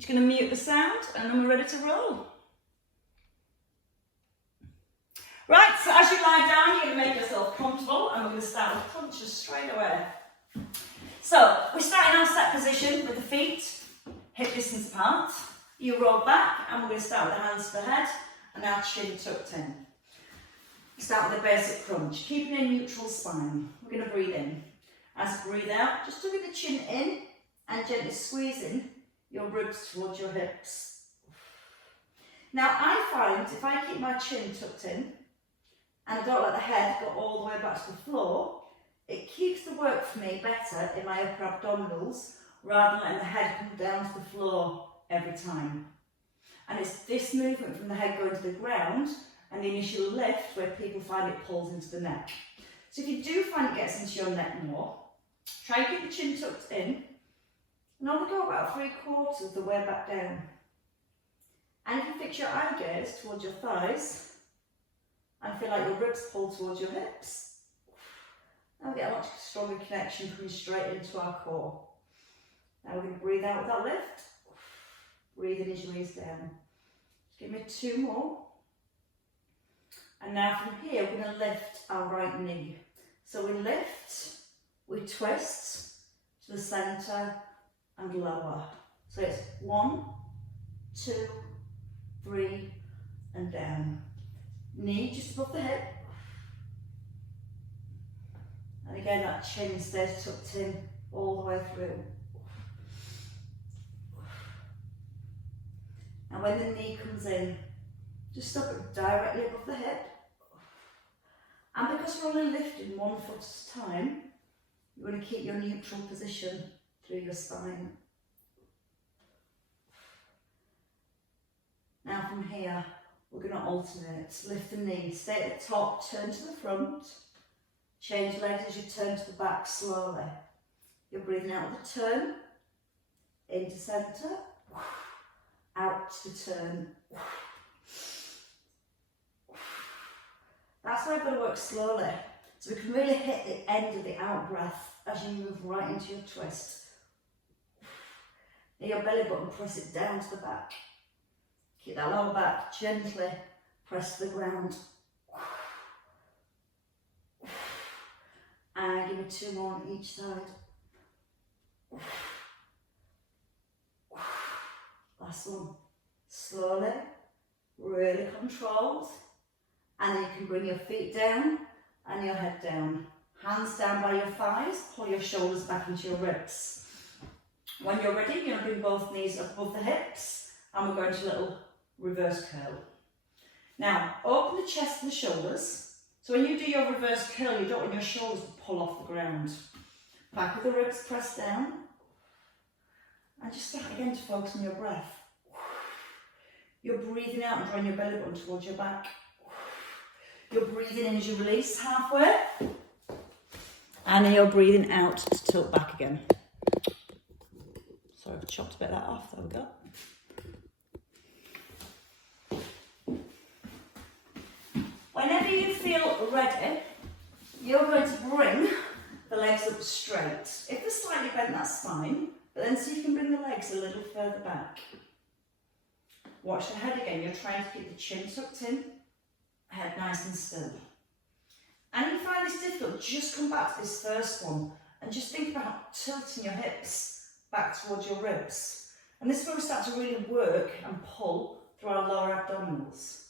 Just going to mute the sound and then we're ready to roll. Right, so as you lie down, you're going to make yourself comfortable and we're going to start with crunches straight away. So, we start in our set position with the feet hip distance apart. You roll back and we're going to start with the hands to the head and our chin tucked in. Start with a basic crunch, keeping a neutral spine. We're going to breathe in. As you breathe out, just tucking the chin in and gently squeezing your ribs towards your hips. Now I find if I keep my chin tucked in and I don't let the head go all the way back to the floor, it keeps the work for me better in my upper abdominals rather than letting the head come down to the floor every time. And it's this movement from the head going to the ground and the initial lift where people find it pulls into the neck. So if you do find it gets into your neck more, try and keep the chin tucked in and only go about 3/4 of the way back down. And if you fix your eye gaze towards your thighs and feel like your ribs pull towards your hips, now we get a much stronger connection coming straight into our core. Now we're going to breathe out with our lift. Breathe in as you ease down. Just give me 2 more. And now from here we're going to lift our right knee. So we lift, we twist to the centre and lower. So it's 1, 2, 3 and down. Knee just above the hip. And again that chin stays tucked in all the way through. And when the knee comes in, just stop it directly above the hip. And because we're only lifting 1 foot at a time, you're going to keep your neutral position through your spine. Now from here, we're going to alternate. Lift the knee, stay at the top, turn to the front. Change legs as you turn to the back slowly. You're breathing out with a turn, into centre, out to turn. That's why I've got to work slowly, so we can really hit the end of the out breath as you move right into your twist. Near your belly button, press it down to the back. Keep that lower back gently press to the ground. And give me 2 more on each side. Last one. Slowly, really controlled. And then you can bring your feet down and your head down. Hands down by your thighs, pull your shoulders back into your ribs. When you're ready, you're going to bring both knees up above the hips and we're going to a little reverse curl. Now, open the chest and the shoulders. So when you do your reverse curl, you don't want your shoulders to pull off the ground. Back of the ribs pressed down. And just start again to focus on your breath. You're breathing out and drawing your belly button towards your back. You're breathing in as you release halfway. And then you're breathing out to tilt back again. Sorry, I've chopped a bit of that off. There we go. Whenever you feel ready, you're going to bring the legs up straight. If they're slightly bent, that's fine. But then see if you can bring the legs a little further back. Watch the head again. You're trying to keep the chin tucked in. Head nice and still. And if you find this difficult, just come back to this first one and just think about tilting your hips back towards your ribs. And this is where we start to really work and pull through our lower abdominals.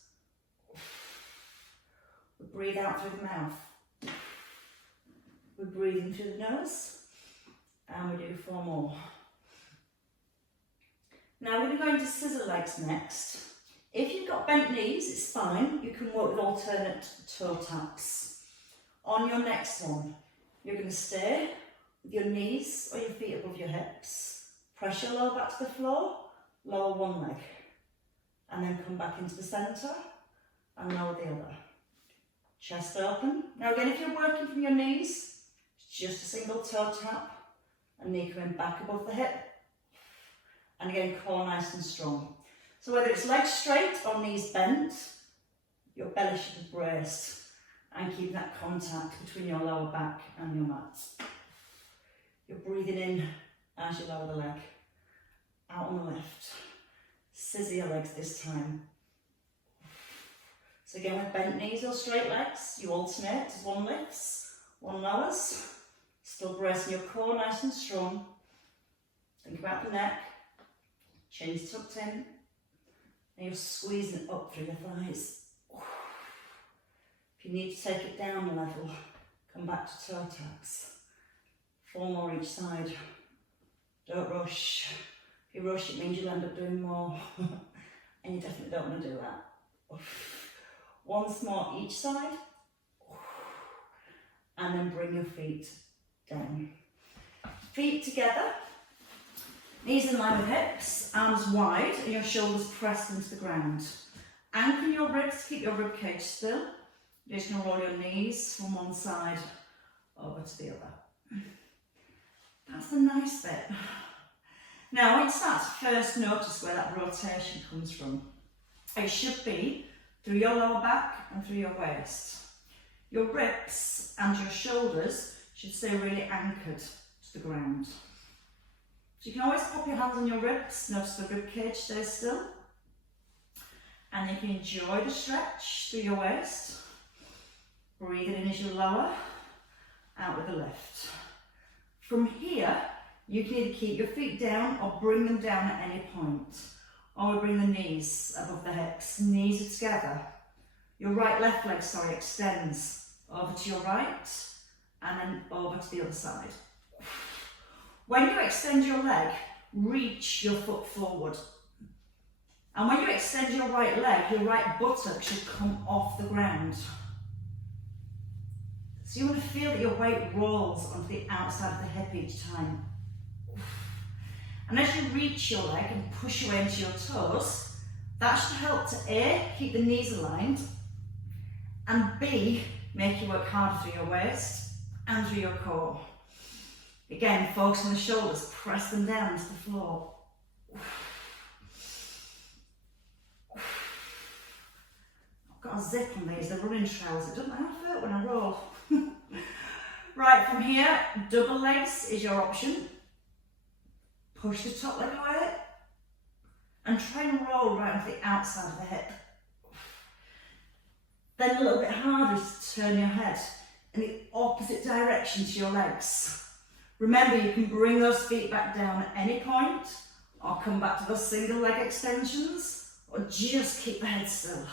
We breathe out through the mouth. We breathe in through the nose. And we do 4 more. Now we're going to go into scissor legs next. If you've got bent knees, it's fine. You can work with alternate toe taps. On your next one, you're going to stay with your knees or your feet above your hips. Press your lower back to the floor, lower one leg. And then come back into the centre and lower the other. Chest open. Now again, if you're working from your knees, it's just a single toe tap. And knee coming back above the hip. And again, core nice and strong. So whether it's legs straight or knees bent, your belly should be braced and keep that contact between your lower back and your mat. You're breathing in as you lower the leg out on the left. Scissor your legs this time. So again, with bent knees or straight legs, you alternate as one lifts, one lowers. Still bracing your core nice and strong. Think about the neck, chin's tucked in, and you're squeezing it up through your thighs. If you need to take it down a level, come back to toe taps. 4 more each side. Don't rush. If you rush, it means you'll end up doing more. And you definitely don't want to do that. Once more each side. And then bring your feet down. Feet together. Knees in line with hips. Arms wide and your shoulders pressed into the ground. Anchor your ribs, keep your rib cage still. You're just going to roll your knees from one side over to the other. That's the nice bit. Now, when you start to first notice where that rotation comes from, it should be through your lower back and through your waist. Your ribs and your shoulders should stay really anchored to the ground. So you can always pop your hands on your ribs, notice the rib cage stays still. And you can enjoy the stretch through your waist. Breathe in as you lower, out with the lift. From here, you can either keep your feet down or bring them down at any point. Or bring the knees above the hips, knees are together. Your left leg, extends over to your right and then over to the other side. When you extend your leg, reach your foot forward. And when you extend your right leg, your right buttock should come off the ground. So you want to feel that your weight rolls onto the outside of the hip each time. And as you reach your leg and push away into your toes, that should help to A, keep the knees aligned, and B, make you work harder through your waist and through your core. Again, focus on the shoulders, press them down to the floor. I've got a zip on these, they're running trousers. It doesn't half hurt when I roll. Right, from here, double legs is your option. Push the top leg away and try and roll right onto the outside of the hip. Then a little bit harder is to turn your head in the opposite direction to your legs. Remember, you can bring those feet back down at any point or come back to those single leg extensions or just keep the head still.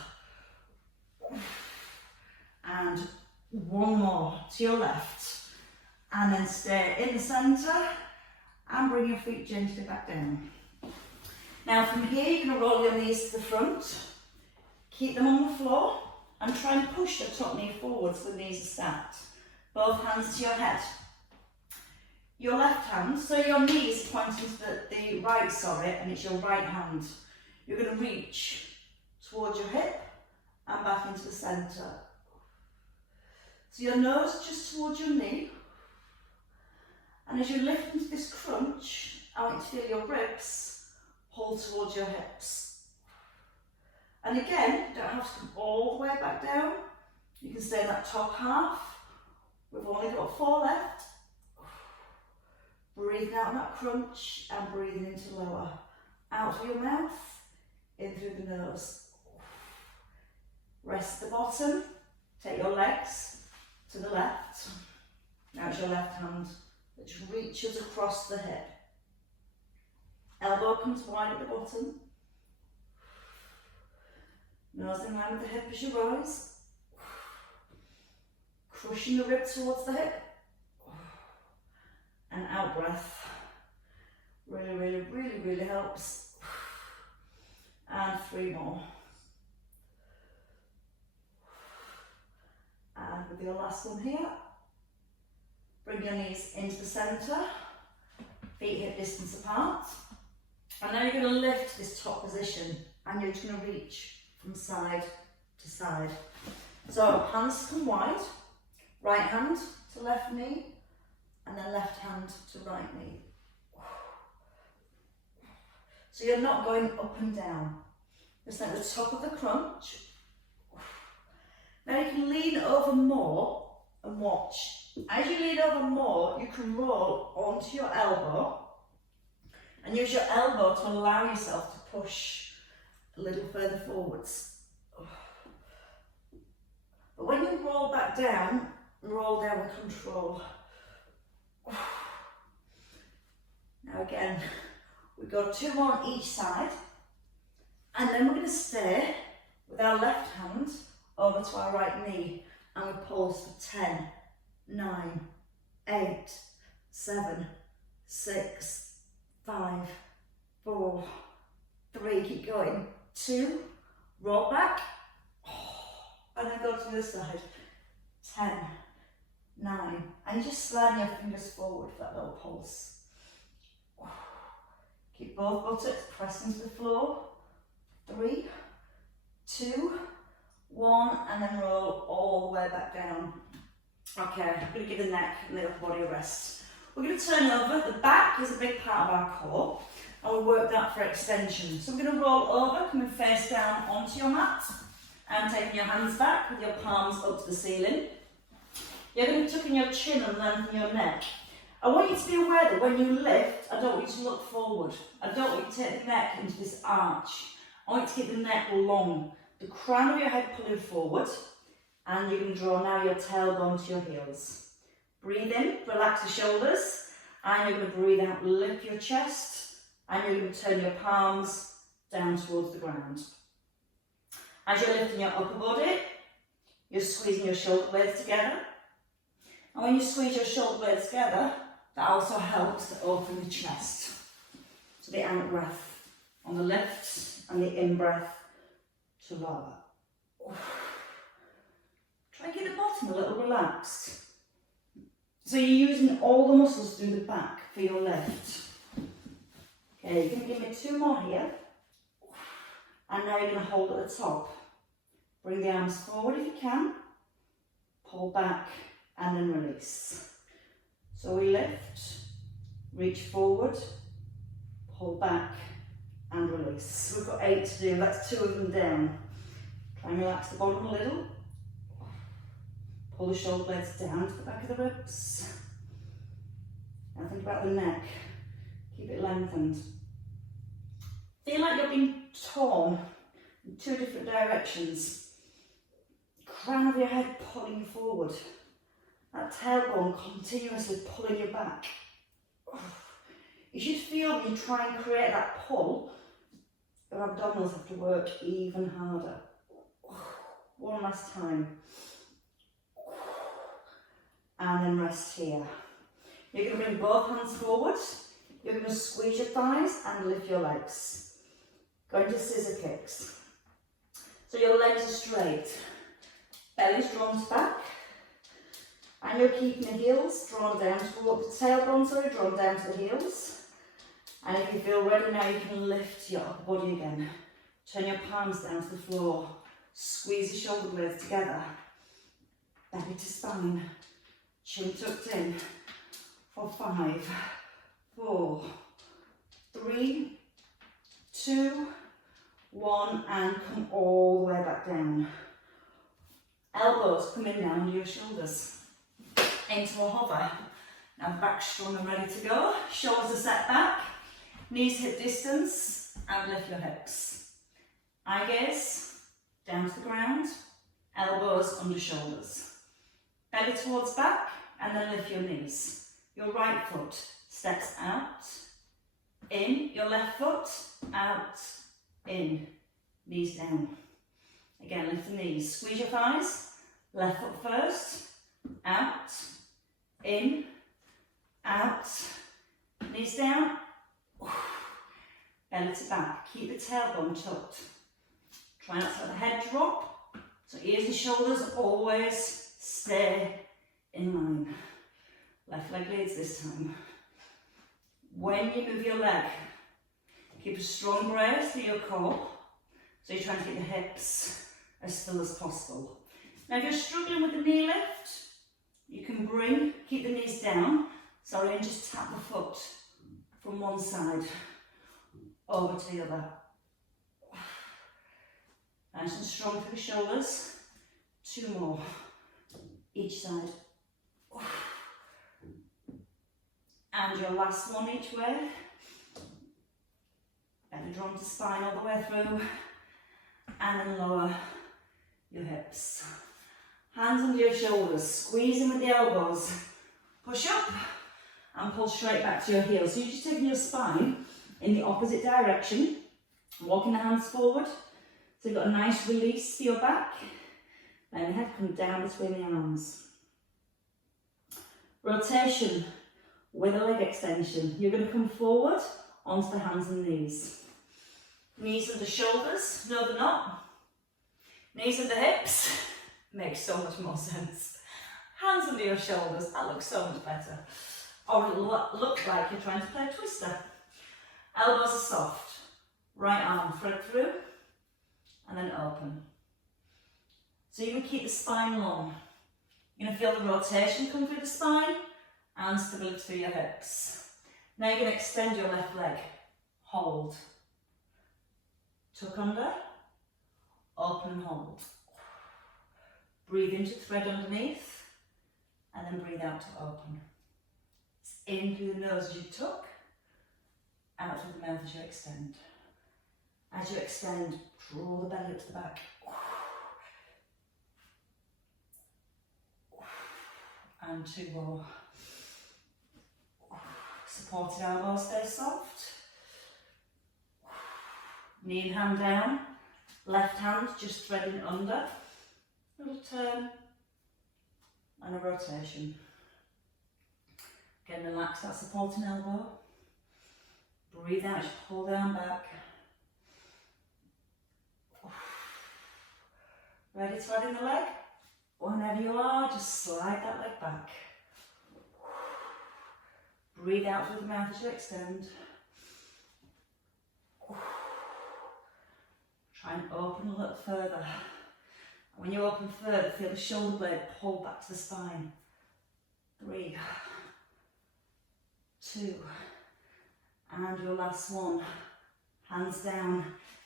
And one more to your left and then stay in the centre and bring your feet gently back down. Now from here you're going to roll your knees to the front, keep them on the floor and try and push the top knee forward so the knees are stacked. Both hands to your head. Your left hand, so your knee is pointing to the right, and it's your right hand. You're going to reach towards your hip and back into the centre. So your nose just towards your knee. And as you lift into this crunch, I want you to feel your ribs pull towards your hips. And again, you don't have to come all the way back down. You can stay in that top half. We've only got 4 left. Breathing out that crunch and breathing into lower. Out through your mouth, in through the nose. Rest the bottom. Take your legs to the left. Now it's your left hand which reaches across the hip. Elbow comes wide at the bottom. Nose in line with the hip as you rise. Crushing the rib towards the hip. And out breath. Really helps. And 3 more. And with your last one here, bring your knees into the centre, feet hip distance apart. And now you're going to lift this top position and you're just going to reach from side to side. So hands come wide, right hand to left knee, and then left hand to right knee. So you're not going up and down. Just at the top of the crunch. Now you can lean over more and watch. As you lean over more, you can roll onto your elbow And use your elbow to allow yourself to push a little further forwards. But when you roll back down, roll down with control. Now again, we go 2 more on each side, and then we're going to stay with our left hand over to our right knee, and we pulse for 10, 9, 8, 7, 6, 5, 4, 3, keep going, 2, roll back, and then go to the side, 10, 9, and just slide your fingers forward for that little pulse. Keep both buttocks pressed into the floor, 3, 2, 1, and then roll all the way back down. Okay, I'm going to give the neck and the upper body a rest. We're going to turn over. The back is a big part of our core, and we work that for extension. So we're going to roll over, coming face down onto your mat, and taking your hands back with your palms up to the ceiling. You're going to be tucking your chin and lengthen your neck. I want you to be aware that when you lift, I don't want you to look forward. I don't want you to take the neck into this arch. I want you to keep the neck long. The crown of your head pulling forward, and you can draw now your tailbone to your heels. Breathe in, relax the shoulders, and you're going to breathe out, lift your chest, and you're going to turn your palms down towards the ground. As you're lifting your upper body, you're squeezing your shoulder blades together. And when you squeeze your shoulder blades together, that also helps to open the chest. So the out breath on the lift and the in breath to lower. Try and get the bottom a little relaxed. So you're using all the muscles through the back for your lift. Okay, you're going to give me 2 more here. And now you're going to hold at the top. Bring the arms forward if you can. Pull back and then release. So we lift, reach forward, pull back and release. We've got 8 to do, that's 2 of them down. Try and relax the bottom a little. Pull the shoulder blades down to the back of the ribs. Now think about the neck. Keep it lengthened. Feel like you're being torn in 2 different directions. Crown of your head pulling forward. That tailbone continuously pulling you back. You should feel when you try and create that pull, your abdominals have to work even harder. 1 last time. And then rest here. You're going to bring both hands forward. You're going to squeeze your thighs and lift your legs. Go into scissor kicks. So your legs are straight. Belly's drawn back. And you're keeping the heels drawn down towards the tailbone, drawn down to the heels. And if you feel ready now, you can lift your upper body again. Turn your palms down to the floor. Squeeze the shoulder blades together. Belly to spine. Chin tucked in. For 5, 4, 3, 2, 1, and come all the way back down. Elbows coming down under your shoulders. Into a hover. Now back strong and ready to go. Shoulders are set back. Knees hip distance and lift your hips. Eye gaze down to the ground. Elbows under shoulders. Belly towards back and then lift your knees. Your right foot steps out, in. Your left foot out, in. Knees down. Again, lift the knees. Squeeze your thighs. Left foot first. Out, in, out, knees down, belly to back. Keep the tailbone tucked. Try not to let the head drop. So ears and shoulders always stay in line. Left leg leads this time. When you move your leg, keep a strong brace through your core. So you're trying to keep the hips as still as possible. Now if you're struggling with the knee lift, you can keep the knees down, and just tap the foot from one side over to the other. Nice and strong through the shoulders. 2 more, each side. And your last one each way. Bend your arms to spine all the way through, and then lower your hips. Hands under your shoulders, squeeze in with the elbows. Push up and pull straight back to your heels. So you're just taking your spine in the opposite direction, walking the hands forward. So you've got a nice release for your back. Then the head comes down between the arms. Rotation with a leg extension. You're going to come forward onto the hands and knees. Knees under shoulders, no they're not. Knees under hips, makes so much more sense. Hands under your shoulders, that looks so much better. Or it'll look like you're trying to play a twister. Elbows are soft. Right arm thread through, and then open. So you're going to keep the spine long. You're going to feel the rotation come through the spine and stability through your hips. Now you're going to extend your left leg. Hold. Tuck under. Open and hold. Breathe in to thread underneath, and then breathe out to open. It's in through the nose as you tuck, out through the mouth as you extend. As you extend, draw the belly up to the back. And two more. Supported elbow, stay soft. Knee and hand down. Left hand just threading under. Little turn and a rotation. Again, relax that supporting elbow. Breathe out as you pull down back. Ready to add in the leg? Whenever you are, just slide that leg back. Breathe out through the mouth as you extend. Try and open a little further. And when you open further, feel the shoulder blade pull back to the spine. 3, 2, and your last one. Hands down.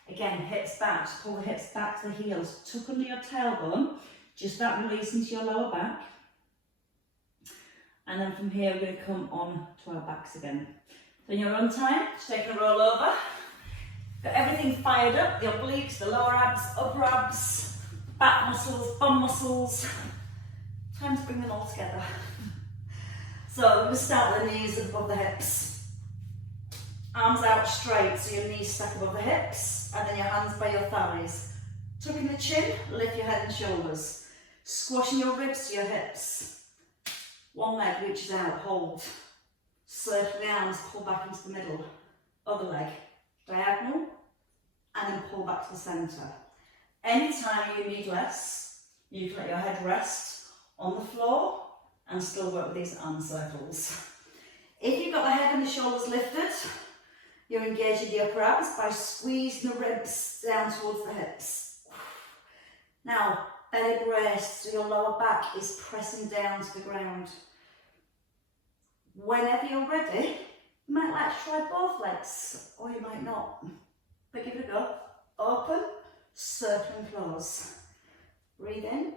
Again, hips back, just pull the hips back to the heels. Tuck under your tailbone, just that release into your lower back. And then from here, we're going to come on to our backs again. So in your own time, just take a roll over. Got everything fired up, the obliques, the lower abs, upper abs, back muscles, bum muscles. Time to bring them all together. So we're going to start with the knees above the hips. Arms out straight, so your knees stack above the hips, and then your hands by your thighs. Tucking the chin, lift your head and shoulders. Squashing your ribs to your hips. One leg reaches out, hold. Circle the arms, pull back into the middle. Other leg, diagonal, and then pull back to the centre. Anytime you need less, you can let your head rest on the floor and still work with these arm circles. If you've got the head and the shoulders lifted, you're engaging the upper abs by squeezing the ribs down towards the hips. Now, belly braced, so your lower back is pressing down to the ground. Whenever you're ready, you might like to try both legs, or you might not. But give it a go. Open, circle and close. Breathe in.